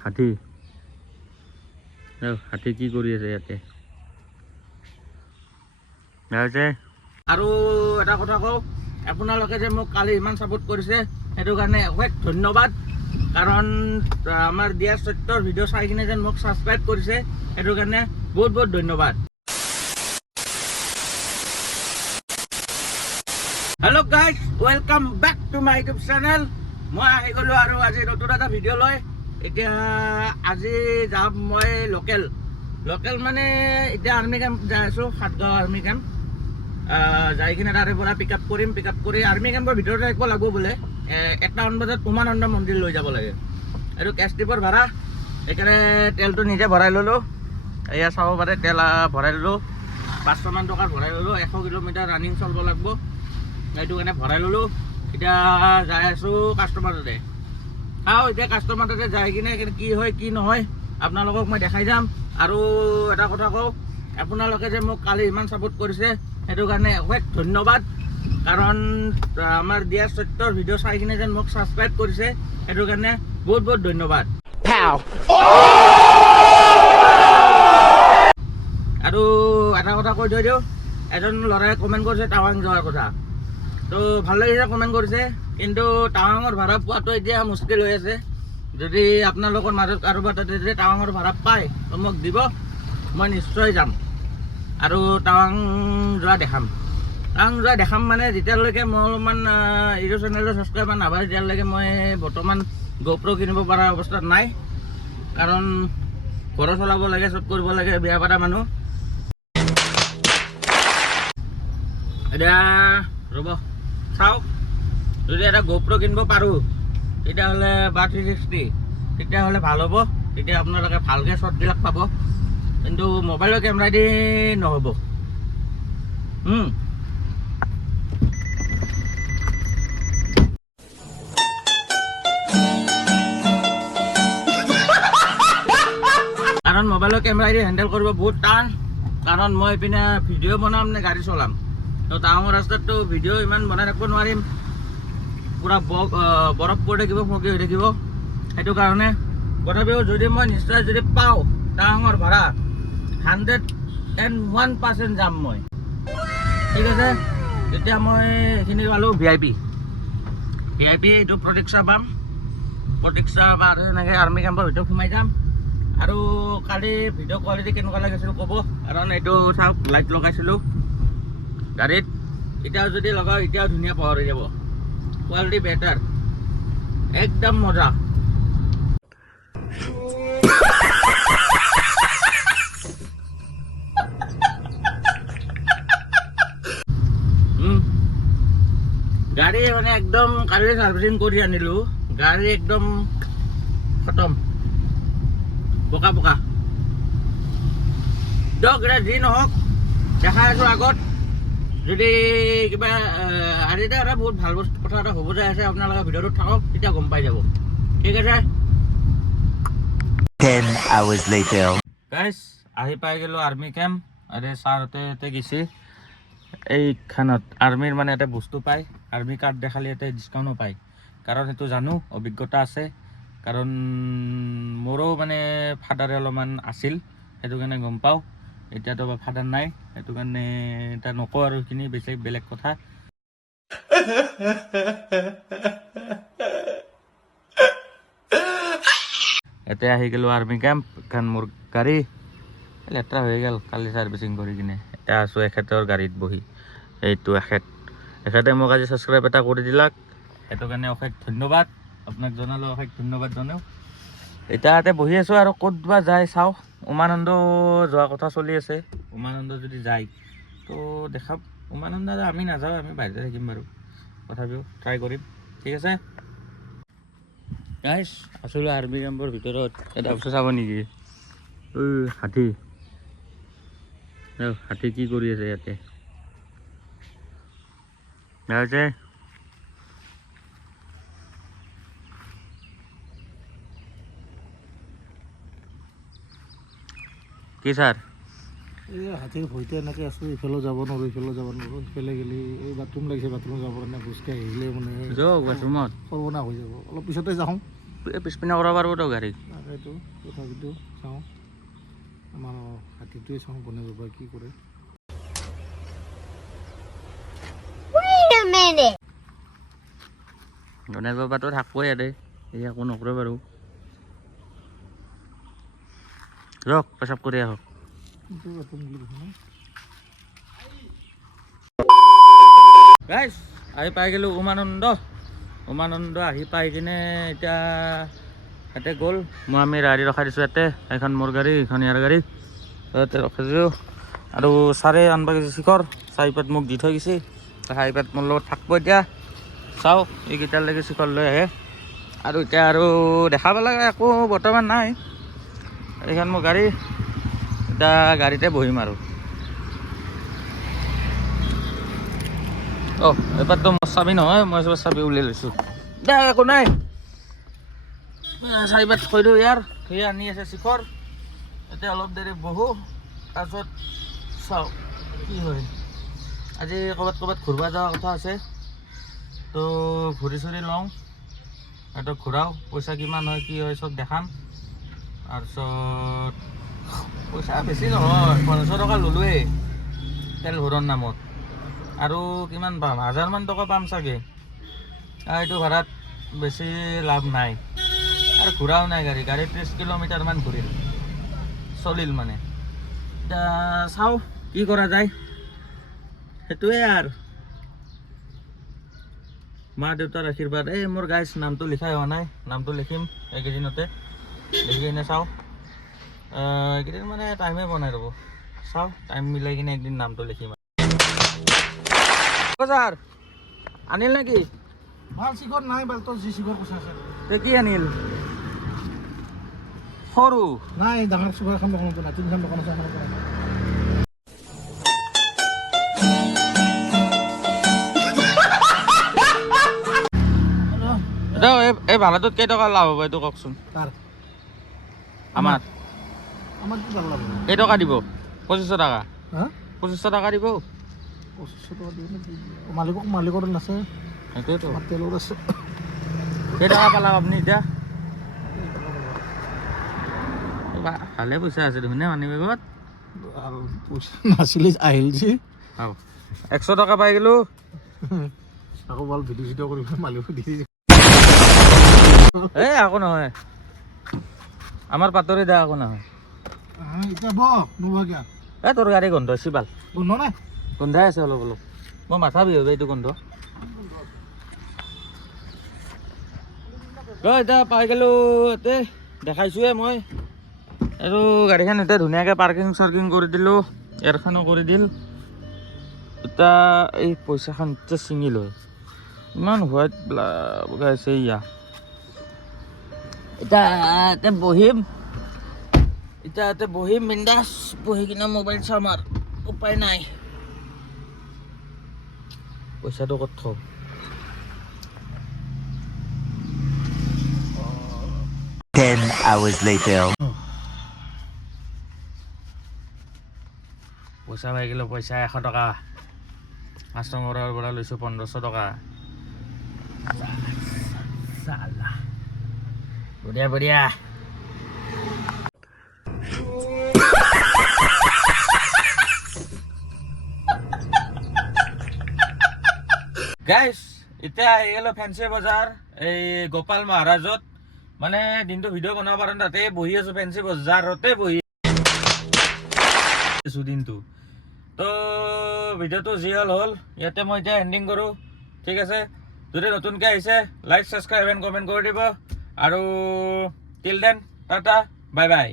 হাতী হাতী কি কৰি আছে ইয়াতে আৰু এটা কথা কওঁ আপোনালোকে যে মোক কালি ইমান সাপোৰ্ট কৰিছে সেইটো কাৰণে অশেষ ধন্যবাদ কাৰণ আমাৰ দিয়া সত্যৰ ভিডিঅ' চাই কিনে যেন মোক সাবস্ক্ৰাইব কৰিছে সেইটো কাৰণে বহুত বহুত ধন্যবাদ hello' guys welcome back to my YouTube channel মই আহি গ'লো আৰু আজি নতুন এটা ভিডিঅ' লৈ এতিয়া আজি যাম মই লোকেল মানে এতিয়া আৰ্মি কেম্প যাই আছোঁ সাতগাঁও আৰ্মি কেম্প যাই কিনে তাৰে পৰা পিক আপ কৰি আৰ্মি কেম্পৰ ভিতৰতে থাকিব লাগিব বোলে 1টা বজাত উমানন্দ মন্দিৰ লৈ যাব লাগে আৰু কেছ ট্ৰিপৰ ভাড়া সেইকাৰণে তেলটো নিজে ভৰাই ল'লোঁ এয়া চাব পাৰে তেল ভৰাই ল'লোঁ 500 মান টকাৰ ভৰাই ল'লোঁ 100 কিলোমিটাৰ ৰানিং চলিব লাগিব সেইটো কাৰণে ভৰাই ল'লোঁ এতিয়া যাই আছোঁ কাষ্টমাৰ তাতে চাওঁ এতিয়া কাষ্টমাৰ তাতে যাই কিনে কি হয় কি নহয় আপোনালোকক মই দেখাই যাম আৰু এটা কথা কওঁ আপোনালোকে যে মোক কালি ইমান সাপোৰ্ট কৰিছে সেইটো কাৰণে অশেষ ধন্যবাদ কাৰণ আমাৰ দিয়া সত্যৰ ভিডিঅ' চাই কিনে যেন মোক সাবস্ক্ৰাইব কৰিছে সেইটো কাৰণে বহুত বহুত ধন্যবাদ আৰু এটা কথা কৈ থৈ দিওঁ এজন ল'ৰাই কমেণ্ট কৰিছে টাৱাং যোৱাৰ কথা তো ভাল লাগিছে কমেণ্ট কৰিছে কিন্তু টাৱাঙৰ ভাড়া পোৱাটো এতিয়া মুস্কিল হৈ আছে যদি আপোনালোকৰ মাজত কাৰোবাৰ তাতে যদি টাৱাঙৰ ভাড়া পায় তো মোক দিব মই নিশ্চয় যাম আৰু টাৱাং যোৱা দেখাম মানে যেতিয়ালৈকে মই অলপমান ইউটিউব চেনেলৰ ছাবস্ক্ৰাইবাৰ নাবাঢ়ে তেতিয়ালৈকে মই বৰ্তমান GoPro কিনিব পৰা অৱস্থাত নাই কাৰণ ঘৰ চলাব লাগে চব কৰিব লাগে বিয়া পতা মানুহ এতিয়া ৰ'ব চাওক যদি এটা GoPro কিনিব পাৰোঁ তেতিয়াহ'লে বা 360 তেতিয়াহ'লে ভাল হ'ব তেতিয়া আপোনালোকে ভালকৈ শ্বটবিলাক পাব কিন্তু মোবাইলৰ কেমেৰা দি নহ'ব কাৰণ মোবাইলৰ কেমেৰা দি হেণ্ডেল কৰিব বহুত টান কাৰণ মই এইপিনে ভিডিঅ' বনাম নে গাড়ী চলাম তো টাৱাঙৰ ৰাস্তাততো ভিডিঅ' ইমান বনাই ৰাখিব নোৱাৰিম পুৰা বৰফ পৰি থাকিব ফগি হৈ থাকিব সেইটো কাৰণে তথাপিও যদি মই নিশ্চয় যদি পাওঁ টাৱাঙৰ ভাড়া 101% যাম মই ঠিক আছে তেতিয়া মই এইখিনি পালোঁ VIP এইটো প্ৰতীক্ষা পাম প্ৰতীক্ষা বা এনেকৈ আৰ্মি কেম্পৰ ভিতৰত সোমাই যাম আৰু কালি ভিডিঅ' কোৱালিটি কেনেকুৱা লাগিছিল ক'ব কাৰণ এইটো চাওক লাইট লগাইছিলোঁ গাড়ীত এতিয়াও যদি লগাওঁ এতিয়াও ধুনীয়া পোহৰ হৈ যাব কোৱালিটি বেটাৰ একদম মজা গাড়ী মানে একদম কালি সাৰ্ভিচিং কৰি আনিলোঁ গাড়ী একদম খতম বোকা দিয়ক এতিয়া যি নহওক দেখাই আছোঁ আগত যদি কিবা আজি এটা বহুত ভাল বস্তু কথা এটা হ'ব যায় আছে আপোনালোকে ভিডিঅ'টোত থাকক তেতিয়া গম পাই যাব ঠিক আছে 10 hours later গাইজ আহি পাই গ'লোঁ আৰ্মি কেম্প আৰে ছাৰহঁতে ইয়াতে গৈছে এইখানত আৰ্মিৰ মানে এটা বস্তু পায় আৰ্মি কাৰ্ড দেখালে ইয়াতে ডিছকাউণ্টো পায় কাৰণ সেইটো জানো অভিজ্ঞতা আছে কাৰণ মোৰো মানে ফাদাৰে অলপমান আছিল সেইটো কাৰণে গম পাওঁ এতিয়াতো ফাদাৰ নাই সেইটো কাৰণে এতিয়া নকওঁ আৰু সেইখিনি বেলেগ কথা ইয়াতে আহি গ'লোঁ আৰ্মি কেম্প এখন মোৰ গাড়ী লেতেৰা হৈ গ'ল কালি ছাৰ্ভিচিং কৰি কিনে এতিয়া আছোঁ এখেতৰ গাড়ীত বহি এইটো এখেতে মোক আজি ছাবস্ক্ৰাইব এটা কৰি দিলাক সেইটো কাৰণে অশেষ ধন্যবাদ আপোনাক জনালোঁ অশেষ ধন্যবাদ জনাওঁ এতিয়া ইয়াতে বহি আছোঁ আৰু ক'ত বা যায় চাওঁ উমানন্দ যোৱা কথা চলি আছে উমানন্দ যদি যায় তো দেখাম উমানন্দ আমি নাযাওঁ আমি বাহিৰতে থাকিম বাৰু তথাপিও ট্ৰাই কৰিম ঠিক আছে গাইজ আছিলোঁ আৰ্মি কেম্পৰ ভিতৰত এটা বস্তু চাব নেকি হাতী কি কৰি আছে ইয়াতে কি স্যাৰ এই হাতীৰ ভয়তে এনেকৈ আছোঁ ইফালেও যাব নোৱাৰোঁ সিফালে গ'লে এই বাথৰুম লাগিছে বাথৰুম যাবৰ কাৰণে খোজকাঢ়ি আহিলে মানে যাওক বাথৰুমত সৰ্বনাশ হৈ যাব অলপ পিছতে যাওঁ পিছপিনে কৰিব পাৰিবতো গাড়ী তাকেতো তথাপিতো চাওঁ আমাৰ হাতীটোৱে চাওঁ বনাই যাব কি কৰে গণেশ বাবাটো থাকবই ইয়াতে এই একো নকৰে বাৰু ৰখ পেচাব কৰি আহক কিন্তু একো মিলি গৈছে ন গাইজ আহি পাই গ'লোঁ উমানন্দ আহি পাই কিনে এতিয়া ইয়াতে গ'ল মই আমি গাড়ী ৰখাই দিছোঁ ইয়াতে এখন মোৰ গাড়ী এখন ইয়াৰ গাড়ী ইয়াতে ৰখাই দিছোঁ আৰু ছাৰে আনবা গৈছে শিখৰ চাৰিপাত মোক দি থৈ গৈছে চাৰিপাত মোৰ লগত থাকিব এতিয়া চাওঁ এইকেইটালৈকে শিখৰ লৈ আহে আৰু এতিয়া আৰু দেখাব লগা একো বৰ্তমান নাই এইখন মোৰ গাড়ী এতিয়া গাড়ীতে বহিম আৰু অ' এবাৰতো মোৰ চাবি নহয় মই চব চাবি উলিয়াই লৈছোঁ দে একো নাই চাৰিবাৰ থৈ দিওঁ ইয়াৰ সি আনি আছে শিখৰ এতিয়া অলপ দেৰি বহোঁ তাৰপিছত চাওঁ কি হয় আজি ক'ৰবাত ঘূৰিব যোৱা কথা আছে তো ঘূৰি চুৰি লওঁ সিহঁতক ঘূৰাওঁ পইচা কিমান হয় কি হয় চব দেখাম তাৰপিছত পইচা বেছি নহয় 500 টকা ল'লোৱেই তেল ভৰোৱাৰ নামত আৰু কিমান পাম 1000মান টকা পাম চাগে এইটো ভাড়াত বেছি লাভ নাই আৰু ঘূৰাও নাই গাড়ী 30 কিলোমিটাৰমান ঘূৰিল চলিল মানে এতিয়া চাওঁ কি কৰা যায় সেইটোৱে আৰু মা দেউতাৰ আশীৰ্বাদ এই মোৰ গাইজ নামটো লিখাই হোৱা নাই নামটো লিখিম এইকেইদিনতে লিখি কিনে চাওঁ এইকেইদিন মানে টাইমে বনাই ৰ'ব চাওঁ টাইম মিলাই কিনে একদিন নামটো লিখিম ছাৰ আনিল নেকি ভাল শিখৰ নাই ভাল তোৰ যি শিখৰ কৈছে আছে তে কি আনিল সৰু নাই ডাঙৰ শিখৰ এখন দোকানতো নাই তিনিখন দোকান আছে এখন দোকান এই ভাড়াটোত কেইটকা লাভ হ'ব এইটো কওকচোন কাৰ আমাৰ কি ভাল লাগে কেইটকা দিব 2500 টকা হা 2500 টকা দিব 2500 টকা দিয়ে নেকি মালিকৰ আছে সেইটোৱেতো আমাৰ তেলৰ আছে কেইটকা পালাম আপুনি এতিয়া ভালে পইচা আছে দেখোন মানি বেগত আৰু পইচা নাছিলে আহিল যে 100 টকা পাই গ'লো আকৌ ভাল ভিডিঅ' চিডিঅ' কৰি মালিকক দি দিছে এই একো নহয় আমাৰ পাতৰি দা একো নহয় এতিয়া বহ নোভাগা এই তোৰ গাড়ী গোন্ধ আছে ভাল গোন্ধ নাই গোন্ধাই আছে অলপ অলপ মই মাথা বিহ এইটো গোন্ধ এতিয়া পাই গ'লোঁ ইয়াতে দেখাইছোঁৱে মই আৰু গাড়ীখন এতিয়া ধুনীয়াকৈ পাৰ্কিং চাৰ্কিং কৰি দিলোঁ এয়াৰখনো কৰি দিল এতিয়া এই পইচাখন এতিয়া ছিঙি লয় ইমান হোৱাইট বগাইছে ইয়া এতিয়া ইয়াতে বহিম বিন্দাছ বহি কিনে মোবাইল চাম আৰু উপায় নাই পইচাটো ক'ত থওঁ পইচা পাই গ'লোঁ পইচা 100 টকা কাষ্টমাৰৰ পৰা লৈছোঁ 1500 টকা বঢ়িয়া বঢ়িয়া গাইজ এতিয়া আহি গ'লো ফেঞ্চি বজাৰ এই গোপাল মহাৰাজত মানে দিনটো ভিডিঅ' বনাব পাৰোঁ তাতে বহি আছোঁ ফেঞ্চি বজাৰতে বহি আছোঁ দিনটো তো ভিডিঅ'টো যি হ'ল ইয়াতে মই এতিয়া এণ্ডিং কৰোঁ ঠিক আছে যদি নতুনকৈ আহিছে লাইক ছাবস্ক্ৰাইব এণ্ড কমেণ্ট কৰি দিব আৰু till then tata bye bye